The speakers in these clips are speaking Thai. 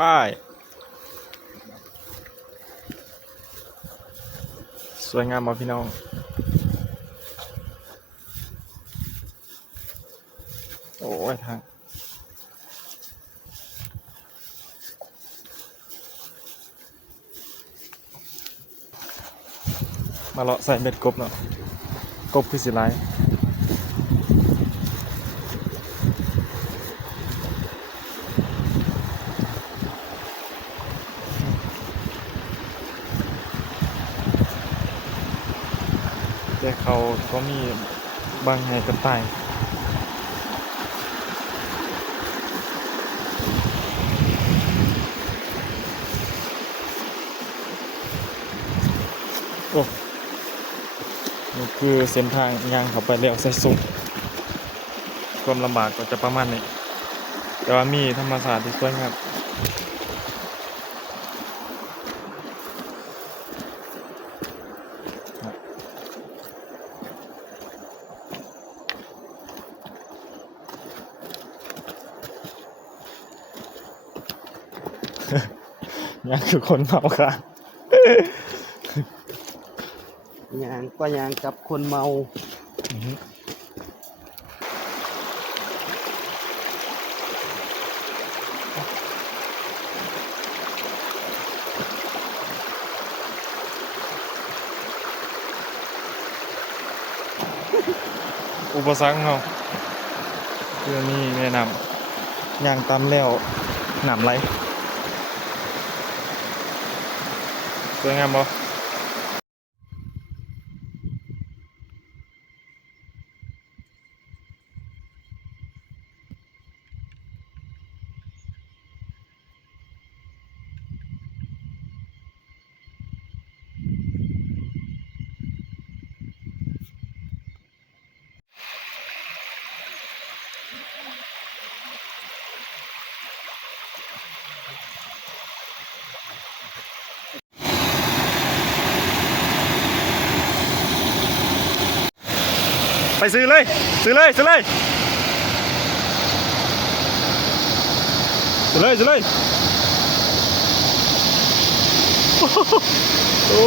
ป้ายสวยงามบ่พี่น้องโอ้ยทางมาเลาะใส่เบ็ดกบเนาะกบคือสิไลแต่เขาก็มีบางไงกันตายโอ้นี่คือเส้นทางย่างเข้าไปแล้วใส่ซุ้มความลำบากก็จะประมาณนี้แต่ว่ามีธรรมศาสตร์ที่สวยงามย่างคือคนเมาค่ะยางก็ยางกับคนเมาอุปสรรคเขาคือนี่แนะนำย่างตามแล้วหนามไรสวยงามบ่ไปซื้อเลยซื้อเลยซื้อเลยซื้อเลยซื้อเลยโอ้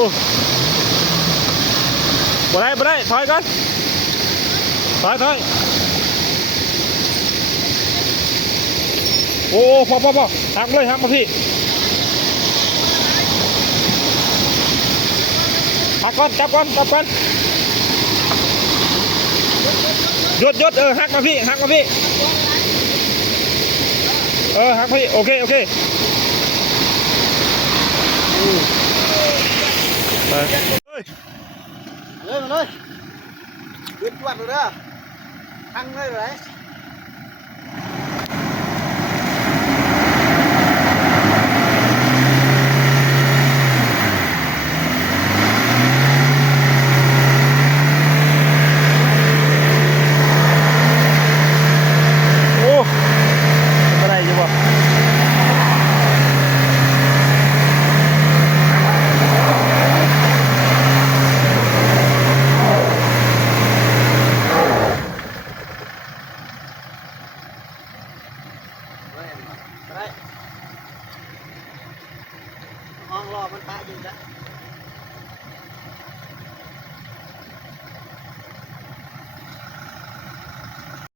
บ่ได้บ่ได้ถอยก่อนถอยถอยโอ้พอหักเลยหักมาพี่หักก่อนจับก่อนจับก่อนหยุดหักมาพี่หักมาพี่หักพี่โอเคไปเลยมาเลยขึ้นจวดเลยเด้อทั้งเลยไหน